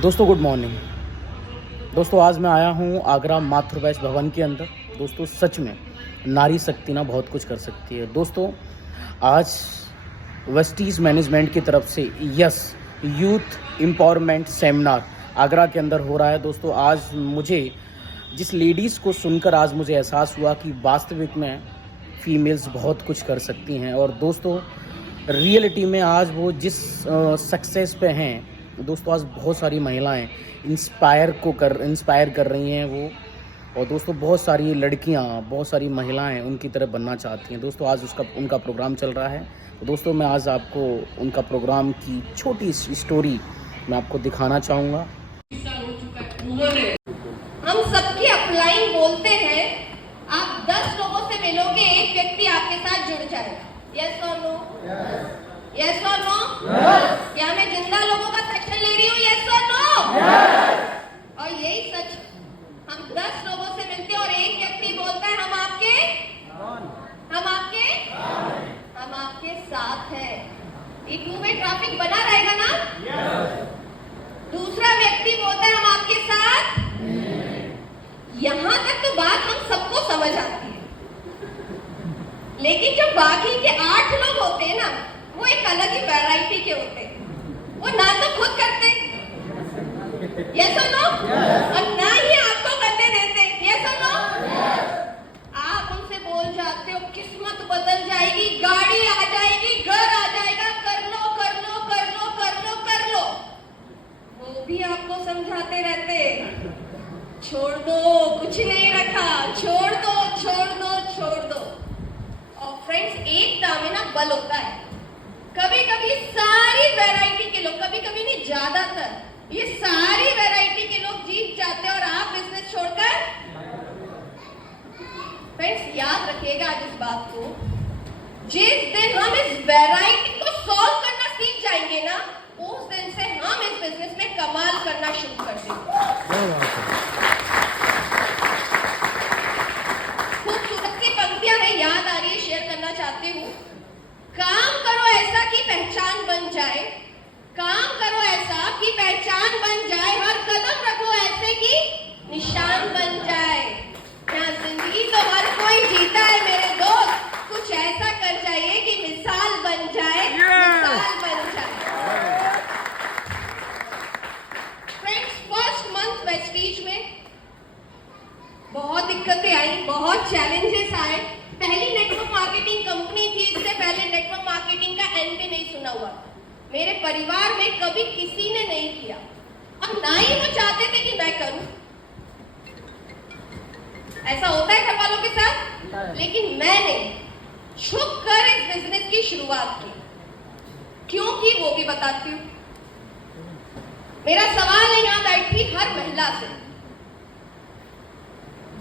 दोस्तों good morning. दोस्तों आज मैं आया हूँ आगरा मातृवैश्य भवन के अंदर। दोस्तों सच में नारी शक्ति ना बहुत कुछ कर सकती है। दोस्तों आज वेस्टीज मैनेजमेंट की तरफ से yes youth empowerment seminar Agra के अंदर हो रहा है। दोस्तों आज मुझे जिस लेडीज़ को सुनकर आज मुझे एहसास हुआ कि वास्तविक में फीमेल्स बहुत कुछ कर सकती हैं। और दोस्तों रियलिटी में आज वो जिस सक्सेस पे हैं, दोस्तों आज बहुत सारी महिलाएं इंस्पायर कर रही हैं वो। और दोस्तों बहुत सारी लड़कियां, बहुत सारी महिलाएं उनकी तरह बनना चाहती हैं। दोस्तों आज उनका प्रोग्राम चल रहा है। तो दोस्तों मैं आज आपको उनका प्रोग्राम की छोटी स्टोरी मैं आपको दिखाना चाहूँगा। हम सबकी अपलाइन बोलते हैं। आप 10 लोगों से मिलोगे, एक व्यक्ति आपके साथ जुड़ जाएगा। यस और नो? यस और नो? क्या मैं जिंदा लोगों का सेक्शन ले रही हूँ? यस और नो? और यही सच, हम 10 लोगों से मिलते हैं और एक व्यक्ति बोलता है हम आपके साथ हैं। ये टू वे ट्रैफिक बना रहेगा ना? दूसरा व्यक्ति बोलता है हम आपके साथ। यहां तक तो बात हम सबको समझ आती है, लेकिन जो बाकी के 8 लोग होते हैं ना, वो एक अलग ही वैरायटी के होते हैं। वो ना तो खुद करते, यस और नो, और ना ही आपको करने देते, यस और नो। आप उनसे बोल जाते हो किस्मत बदल जाएगी, गाड़ी आ जाएगी, घर आ जाएगा, कर लो कर लो कर लो कर लो कर लो। वो भी आपको समझाते रहते छोड़ दो, कुछ नहीं रखा, छोड़ दो छोड़ दो छोड़ दो। और फ्रेंड्स एकता में ना बल होता है। कभी कभी सारी वैरायटी के लोग, कभी कभी नहीं ज्यादातर, ये सारी वैरायटी के लोग जीत जाते हैं और आप बिजनेस छोड़कर। फ्रेंड्स याद रखिएगा आज इस बात को, जिस दिन हम इस वैरायटी को सॉल्व करना सीख जाएंगे ना, उस दिन से हम इस बिजनेस में कमाल करना शुरू कर देंगे। खूबसूरत सी पंक्तियां हैं, याद आ रही है, शेयर करना चाहती हूँ। काम करो ऐसा कि पहचान बन जाए, काम करो ऐसा कि पहचान बन जाए, हर कदम रखो ऐसे कि निशान बन जाए। यहाँ जिंदगी तो हर कोई जीता है मेरे दोस्त, कुछ ऐसा कर जाइए कि मिसाल बन जाए, मिसाल बन जाए। फ्रेंड्स फर्स्ट मंथ वेस्टीज में बहुत दिक्कतें आई, बहुत चैलेंजेस आए। पहली नेटवर्क मार्केटिंग कंपनी थी, इससे पहले नेटवर्क मार्केटिंग का एन भी नहीं सुना हुआ। मेरे परिवार में कभी किसी ने नहीं किया और ना ही वो चाहते थे कि मैं करूं। ऐसा होता है घर वालों के साथ, लेकिन मैंने छुप कर इस बिजनेस की शुरुआत की। क्यों की वो भी बताती हूँ। मेरा सवाल है यहाँ बैठी हर महिला से,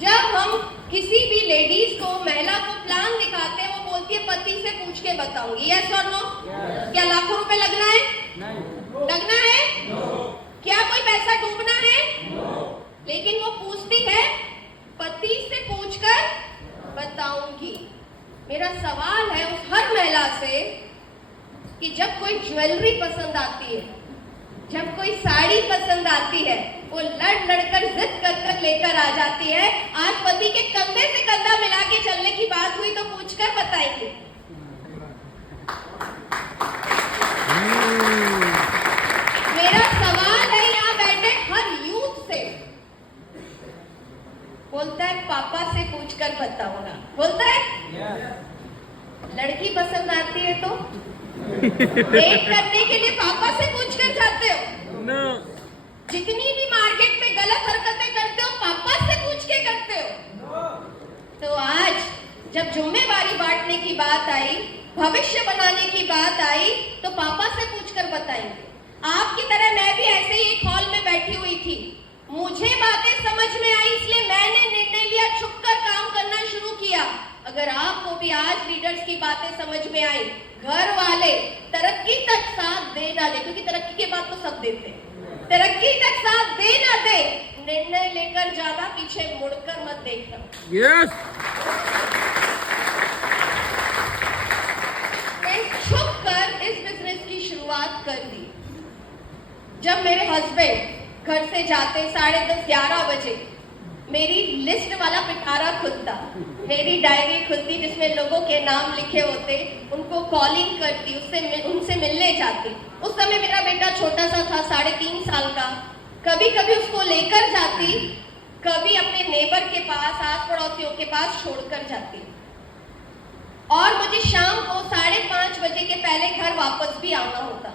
जब हम किसी भी लेडीज को, महिला को प्लान दिखाते हैं, वो बोलती है पति से पूछ के बताऊंगी, यस और नो? क्या लाखों रुपए लगना है? लगना है? क्या कोई पैसा डूबना है? लेकिन वो पूछती है पति से पूछकर बताऊंगी। मेरा सवाल है उस हर महिला से कि जब कोई ज्वेलरी पसंद आती है, जब कोई साड़ी पसंद आती है, वो लड़कर जिद कर लेकर आ जाती है। आज पति के कंधे से कंधा मिला के चलने की बात हुई तो पूछकर बताएंगे। मेरा सवाल है यहाँ बैठे हर यूथ से, बोलता है पापा से पूछकर बताऊंगा, बोलता है लड़की पसंद आती है तो डेट करने के लिए पापा से पूछकर जाते हो। जितनी भी मार्केट में गलत हरकतें करते हो पापा से पूछ के करते हो। तो आज जब जिम्मेवारी बांटने की बात आई, भविष्य बनाने की बात आई, तो पापा से पूछकर बताएंगे। आपकी तरह मैं भी ऐसे ही एक हॉल में बैठी हुई थी, मुझे बातें समझ में आई, इसलिए मैंने निर्णय लिया, छुपकर काम करना शुरू किया। अगर आपको भी आज लीडर्स की बातें समझ में आई, घर वाले तरक्की तक साथ दे ना दे, क्योंकि तरक्की के बाद तो सब देते हैं, तरक्की तक साथ दे ना दे, निर्णय लेकर ज्यादा पीछे मुड़कर मत देखना। यस। छुप कर इस बिजनेस की शुरुआत कर दी। जब मेरे हस्बैंड घर से जाते 10:30-11 बजे मेरी लिस्ट वाला पिटारा खुलता, मेरी डायरी खुलती जिसमें लोगों के नाम लिखे होते, उनको कॉलिंग करती, उनसे मिलने जाती। उस समय मेरा बेटा छोटा सा था, 3.5 साल का। कभी कभी उसको लेकर जाती, कभी अपने नेबर के पास, आस पड़ोसियों के पास छोड़कर जाती, और मुझे शाम को 5:30 बजे के पहले घर वापस भी आना होता,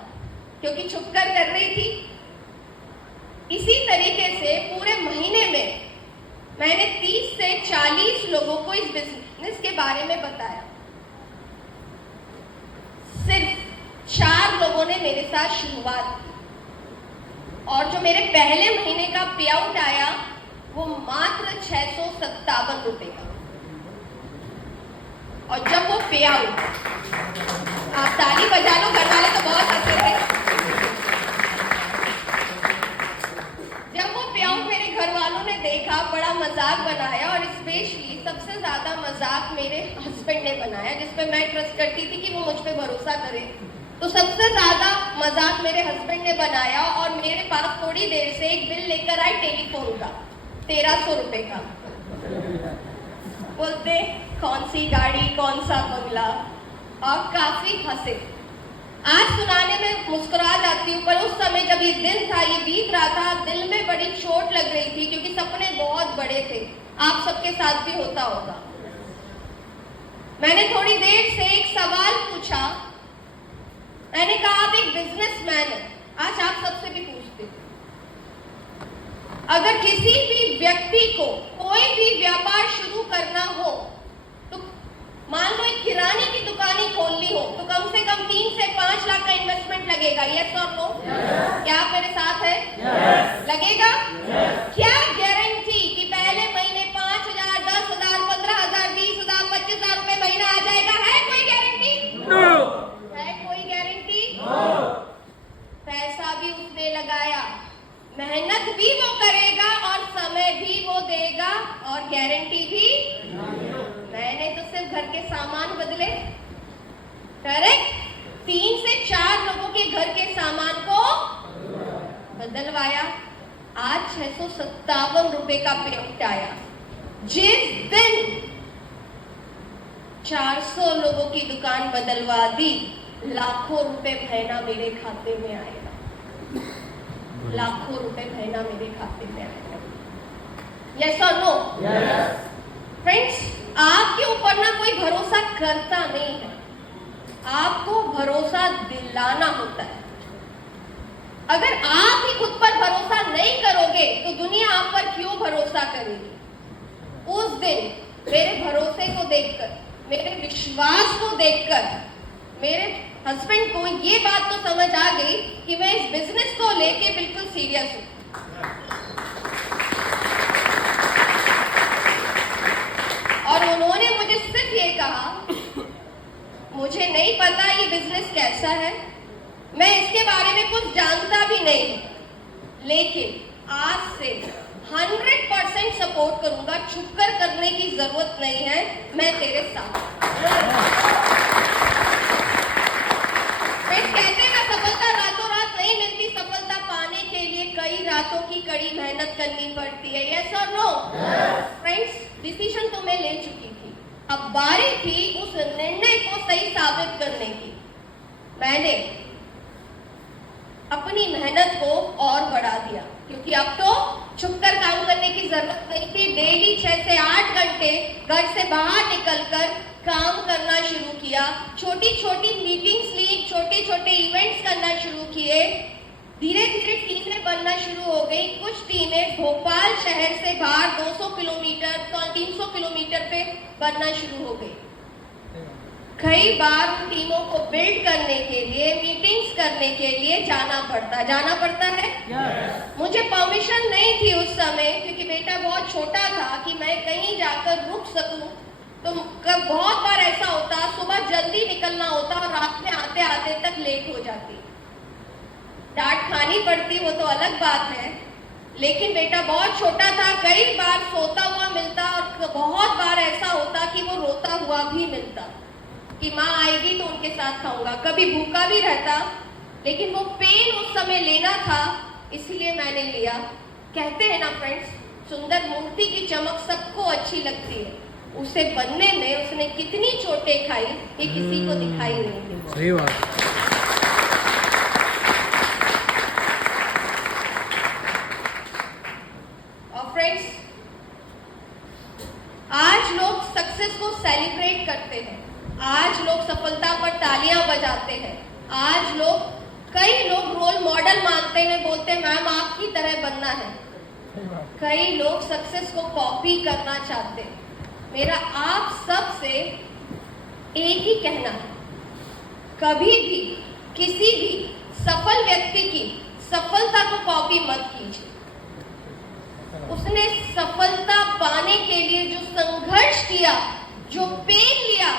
क्योंकि छुपकर कर रही थी। इसी तरीके से पूरे महीने में मैंने 30 से 40 लोगों को इस बिजनेस के बारे में बताया। सिर्फ 4 लोगों ने मेरे साथ शुरुआत की, और जो मेरे पहले महीने का पे आउट आया वो मात्र 657 रुपए का। और जब वो पे आउट, आप ताली बजा लो, घर वाले तो बहुत हंसे थे। जब वो पे आउट मेरे घर वालों ने देखा, बड़ा मजाक बनाया, और स्पेशली सबसे ज्यादा मजाक मेरे हस्बैंड ने बनाया, जिसपे मैं ट्रस्ट करती थी कि वो मुझ पे भरोसा करे। तो सबसे ज्यादा मजाक मेरे हस्बैंड ने बनाया, और मेरे पास थोड़ी देर से एक बिल लेकर आए टेलीफोन का 1300 रुपए का। बोलते कौन सी गाड़ी, कौन सा बंगला, और काफी हंसे। आज सुनाने में मुस्कुरा जाती हूँ, पर उस समय जब ये दिन था, ये बीत रहा था, दिल में बड़ी चोट लग रही थी, क्योंकि सपने बहुत बड़े थे। आप सबके साथ भी होता होगा। मैंने थोड़ी देर से एक सवाल पूछा। मैंने कहा आप एक बिजनेसमैन हैं, आज आप सबसे भी पूछती हूँ, अगर किसी भी व्यक्ति को कोई भी व्यापार शुरू करना हो, तो मान लो एक किराने की दुकान ही खोलनी हो, तो कम से कम 3 से 5 लाख का इन्वेस्टमेंट लगेगा। यस और नो? क्या आप मेरे साथ है? लगेगा? क्या गारंटी कि पहले महीने 5,000, 10,000, 15,000, 20,000, 25,000 रुपए महीना आ जाएगा? है कोई गारंटी? है कोई गारंटी? पैसा भी उसने लगाया, मेहनत भी वो करेगा, और समय भी वो देगा, और गारंटी भी। मैंने तो सिर्फ घर के सामान बदले, करेक्ट, 3 से 4 लोगों के घर के सामान को बदलवाया। आज 657 रुपए का पेमेंट आया। जिस दिन 400 लोगों की दुकान बदलवा दी, लाखों रुपए महीना मेरे खाते में आएगा। लाखों रुपए महीना मेरे खाते में आएगा। यस और नो? फ्रेंड्स, आपके ऊपर ना कोई भरोसा करता नहीं है, आपको भरोसा दिलाना होता है। अगर आप ही खुद पर भरोसा नहीं करोगे, तो दुनिया आप पर क्यों भरोसा करेगी? उस दिन मेरे भरोसे को देखकर, मेरे विश्वास को देखकर, मेरे हस्बैंड को ये बात तो समझ आ गई कि मैं इस बिजनेस को लेके बिल्कुल सीरियस हूं। और उन्होंने मुझे सिर्फ ये कहा, मुझे नहीं पता ये बिजनेस कैसा है, मैं इसके बारे में कुछ जानता भी नहीं, लेकिन आज से 100% सपोर्ट करूंगा, छुपकर करने की जरूरत नहीं है, मैं तेरे साथ। कहते हैं सफलता रातों रात नहीं मिलती, सफलता पाने के लिए कई रातों की कड़ी मेहनत करनी पड़ती है। यस और नो? फ्रेंड्स, डिसीजन तो मैं ले चुकी थी, अब बारी थी उस निर्णय को सही साबित करने की। मैंने अपनी मेहनत को और बढ़ा दिया, क्योंकि अब तो छुपकर काम करने की जरूरत नहीं थी। डेली 6 से 8 घंटे घर से बाहर निकलकर काम करना शुरू किया। छोटी छोटी मीटिंग्स ली, छोटे छोटे इवेंट्स करना शुरू किए। धीरे धीरे टीमें बनना शुरू हो गई। कुछ टीमें भोपाल शहर से बाहर 200 किलोमीटर, 300 किलोमीटर पे बनना शुरू हो गई। कई बार टीमों को बिल्ड करने के लिए, मीटिंग्स करने के लिए जाना पड़ता है। मुझे परमिशन नहीं थी उस समय, क्योंकि बेटा बहुत छोटा था कि मैं कहीं जाकर रुक सकूं। तो बहुत बार ऐसा होता, सुबह जल्दी निकलना होता और रात में आते आते तक लेट हो जाती। डांट खानी पड़ती, वो तो अलग बात है, लेकिन बेटा बहुत छोटा था। कई बार सोता हुआ मिलता, और बहुत बार ऐसा होता कि वो रोता हुआ भी मिलता कि माँ आएगी तो उनके साथ खाऊंगा। कभी भूखा भी रहता, लेकिन वो पेन उस समय लेना था इसलिए मैंने लिया। कहते हैं ना फ्रेंड्स, सुंदर मूर्ति की चमक सबको अच्छी लगती है, उसे बनने में उसने कितनी चोटें खाई ये किसी को दिखाई नहीं दी। सही बात। और फ्रेंड्स, आज लोग सक्सेस को सेलिब्रेट करते हैं, आज लोग सफलता पर तालियां बजाते हैं, आज लोग कई लोग रोल मॉडल मानते हैं, बोलते हैं मैम आपकी तरह बनना है। कई लोग सक्सेस को कॉपी करना चाहते हैं। मेरा आप सब से एक ही कहना है, कभी भी किसी भी सफल व्यक्ति की सफलता को कॉपी मत कीजिए। उसने सफलता पाने के लिए जो संघर्ष किया, जो पेन लिया,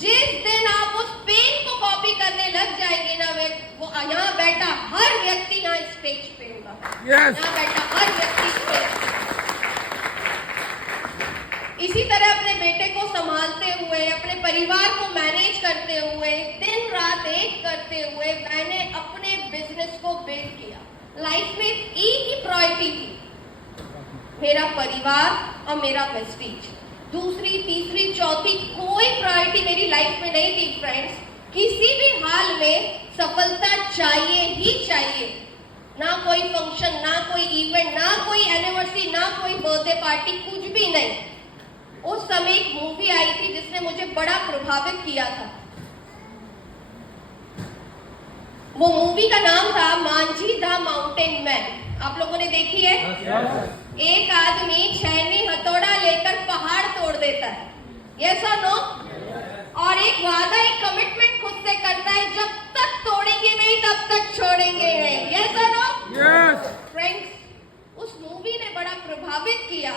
जिस दिन आप उस पेन को कॉपी करने लग जाएंगे ना, वो यहाँ बैठा हर व्यक्ति यहाँ स्टेज पे होगा। Yes. यहाँ बैठा हर व्यक्ति स्टेज। इसी तरह अपने बेटे को संभालते हुए, अपने परिवार को मैनेज करते हुए, दिन रात एक करते हुए मैंने अपने बिजनेस को बिल्ड किया। लाइफ में एक ही प्रायोरिटी थी, मेरा परिवार और मेरा प्रेस्टीज। दूसरी, तीसरी, चौथी कोई प्रायोरिटी मेरी लाइफ में नहीं थी फ्रेंड्स। किसी भी हाल में सफलता चाहिए ही चाहिए। ना कोई फंक्शन, ना कोई इवेंट, ना कोई एनिवर्सरी, ना कोई बर्थडे पार्टी, कुछ भी नहीं। उस समय एक मूवी आई थी जिसने मुझे बड़ा प्रभावित किया था। वो मूवी का नाम था मांझी द माउंटेन मैन। आप लोगों ने देखी है? एक आदमी छैनी हथौड़ा लेकर पहाड़ तोड़ देता है, यस और नो? और एक वादा, एक कमिटमेंट खुद से करता है, जब तक तोड़ेंगे नहीं तब तक छोड़ेंगे नहीं, यस और नो? यस। फ्रेंड्स, उस मूवी ने बड़ा प्रभावित किया।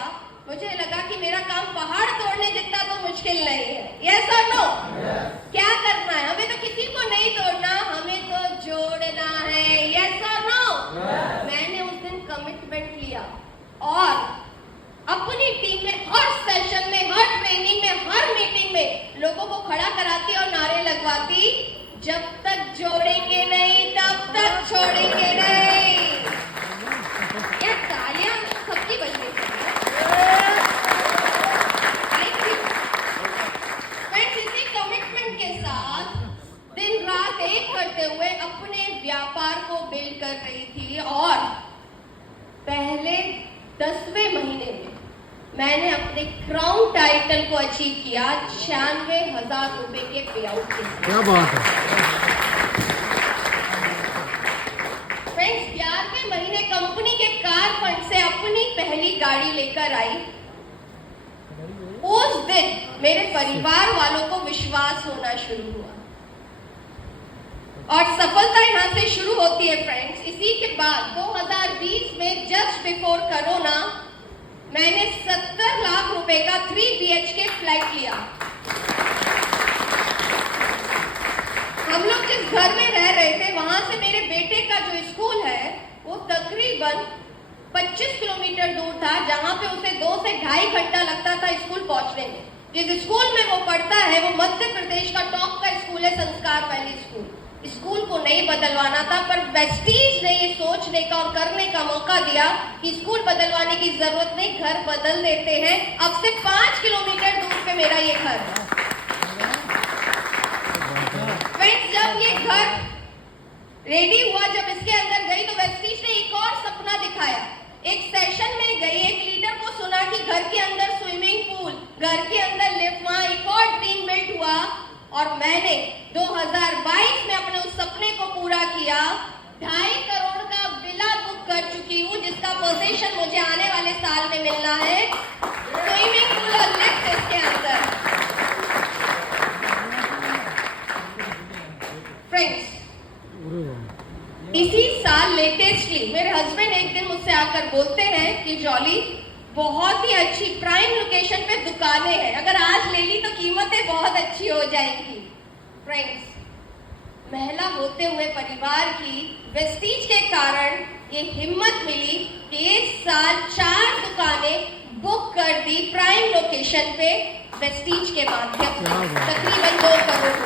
मुझे लगा कि मेरा काम पहाड़ तोड़ने जितना तो मुश्किल नहीं है, यस और नो? क्या करना है? हमें तो किसी को नहीं तोड़ना, हमें तो जोड़ना है, यस और नो? मैंने उस दिन कमिटमेंट लिया और अपनी टीम में हर सेशन में, हर ट्रेनिंग में, हर मीटिंग में लोगों को खड़ा कराती और नारे लगवाती, जब तक जोड़ेंगे नहीं तब तक छोड़ेंगे नहीं। क्या तालियां सबकी बज रही है। इसी कमिटमेंट के साथ दिन रात एक करते हुए अपने व्यापार को बिल्ड कर रही थी और पहले 10वें महीने में मैंने अपने क्राउन टाइटल को अचीव किया 96,000 रुपए के पे आउट के साथ। क्या बात है। फ्रेंड्स, 11वें महीने कंपनी के कार फंड से अपनी पहली गाड़ी लेकर आई। उस दिन मेरे परिवार वालों को विश्वास होना शुरू हुआ और सफलता यहां से शुरू होती है फ्रेंड्स। इसी के बाद 2020 में जस्ट बिफोर कोरोना मैंने 70 लाख रुपए का 3 BHK फ्लैट लिया। हम लोग जिस घर में रह रहे थे वहां से मेरे बेटे का जो स्कूल है वो तकरीबन 25 किलोमीटर दूर था, जहां पे उसे 2 से 2.5 घंटा लगता था स्कूल पहुंचने में। जिस स्कूल में वो पढ़ता है वो मध्य प्रदेश का टॉप का स्कूल है, संस्कार वैली स्कूल। स्कूल को नहीं बदलवाना था, पर वेस्टीज ने ये सोचने का और करने का मौका दिया कि स्कूल बदलवाने की जरूरत नहीं, घर बदल देते हैं। अब से 5 किलोमीटर दूर पे मेरा ये घर है। फ्रेंड्स, जब ये घर रेडी हुआ, जब इसके अंदर गई तो वेस्टीज ने एक और सपना दिखाया। एक सेशन में गई, एक लीडर को सुना कि घर के अंदर स्विमिंग पूल, घर के अंदर लिफ्ट, वहां एक और ड्रीम मेट हुआ और मैंने 2022 में अपने उस सपने को पूरा किया। 2.5 करोड़ का विला बुक कर चुकी हूँ, जिसका पोजीशन मुझे आने वाले साल में मिलना है। स्विमिंग पूल और लिफ्ट इसके अंदर। फ्रेंड्स, इसी साल लेटेस्टली मेरे हस्बैंड एक दिन मुझसे आकर बोलते हैं कि जॉली, बहुत ही अच्छी प्राइम लोकेशन पे दुकानें हैं, अगर आज ले ली तो कीमतें बहुत अच्छी हो जाएंगी। फ्रेंड्स, महिला होते हुए परिवार की वेस्टीज के कारण ये हिम्मत मिली कि इस साल 4 दुकानें बुक कर दी प्राइम लोकेशन पे वेस्टीज के माध्यम से, तकरीबन 2 करोड़।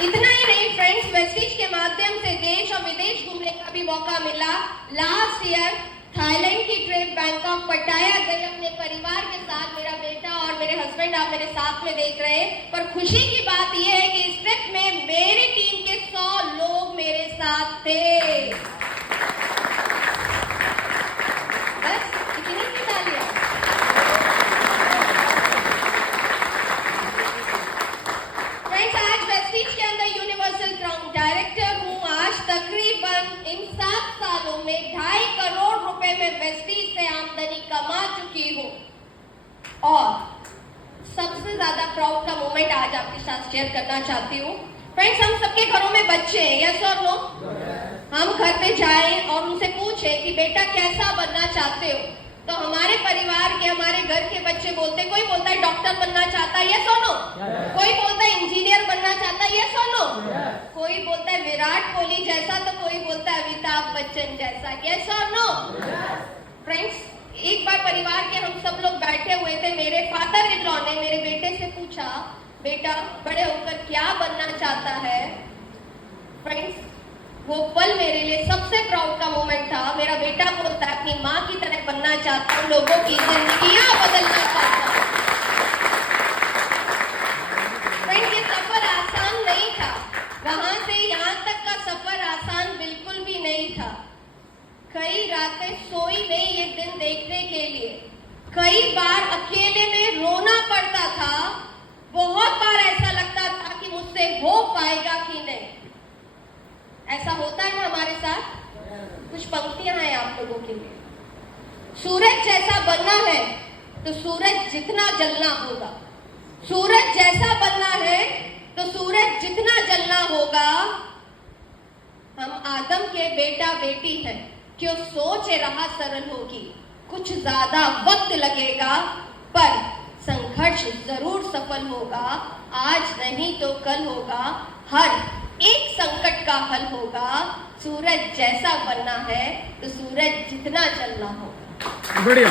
इतना ही नहीं फ्रेंड्स, वेस्टीज के माध्यम से देश और विदेश घूमने का भी मौका मिला। लास्ट ईयर थाईलैंड की ट्रिप बैंकॉक पटाया गई अपने परिवार के साथ। मेरा बेटा और मेरे हस्बैंड आप मेरे साथ में देख रहे हैं। पर खुशी की बात यह है कि इस ट्रिप में मेरी टीम के 100 लोग मेरे साथ थे। बस इतनी सी तालियां। फ्रेंड्स, आज वेस्टीज के अंदर यूनिवर्सल क्राउन डायरेक्टर हूँ। आज तकरीबन इन 7 सालों में 2.5 करोड़ रुपए में वेस्टीज से आमदनी कमा चुकी हूँ। और सबसे ज्यादा प्राउड का मोमेंट आज आपके साथ शेयर करना चाहती हूँ। फ्रेंड्स, हम सबके घरों में बच्चे हैं, यस और नो? हम घर पे जाएं और उनसे पूछें कि बेटा कैसा बनना चाहते हो, तो हमारे परिवार के, हमारे घर के बच्चे बोलते, कोई बोलता है डॉक्टर बनना चाहता है, यस और नो? कोई बोलता है इंजीनियर बनना चाहता है, यस और नो? कोई बोलता है विराट कोहली जैसा, तो कोई बोलता है अमिताभ बच्चन जैसा, यस और नो? फ्रेंड्स, एक बार परिवार के हम सब लोग बैठे हुए थे। मेरे फादर इन लॉ ने मेरे बेटे से पूछा, बेटा बड़े होकर क्या बनना चाहता है? फ्रेंड्स, वो पल मेरे लिए सबसे प्राउड का मोमेंट था। मेरा बेटा बोलता है अपनी माँ की तरह बनना चाहता हूँ, लोगों की जिंदगियां बदलना चाहता हूँ। फ्रेंड्स, ये सफर आसान नहीं था। वहां से यहाँ तक का सफर आसान बिल्कुल भी नहीं था। कई रातें सोई नहीं ये दिन देखने के लिए। कई बार अकेले में रोना पड़ता था। बहुत बार ऐसा लगता था कि मुझसे हो पाएगा कि नहीं। ऐसा होता है ना हमारे साथ? कुछ पंक्तियां हैं आप लोगों के लिए। सूरज जैसा बनना है तो सूरज जितना जलना होगा। सूरज जैसा बनना है तो सूरज जितना जलना होगा। हम आदम के बेटा बेटी हैं, क्यों सोच राह सरल होगी। कुछ ज्यादा वक्त लगेगा पर संघर्ष जरूर सफल होगा। आज नहीं तो कल होगा, हर एक संकट का हल होगा। सूरज जैसा बनना है तो सूरज जितना जलना होगा। बढ़िया।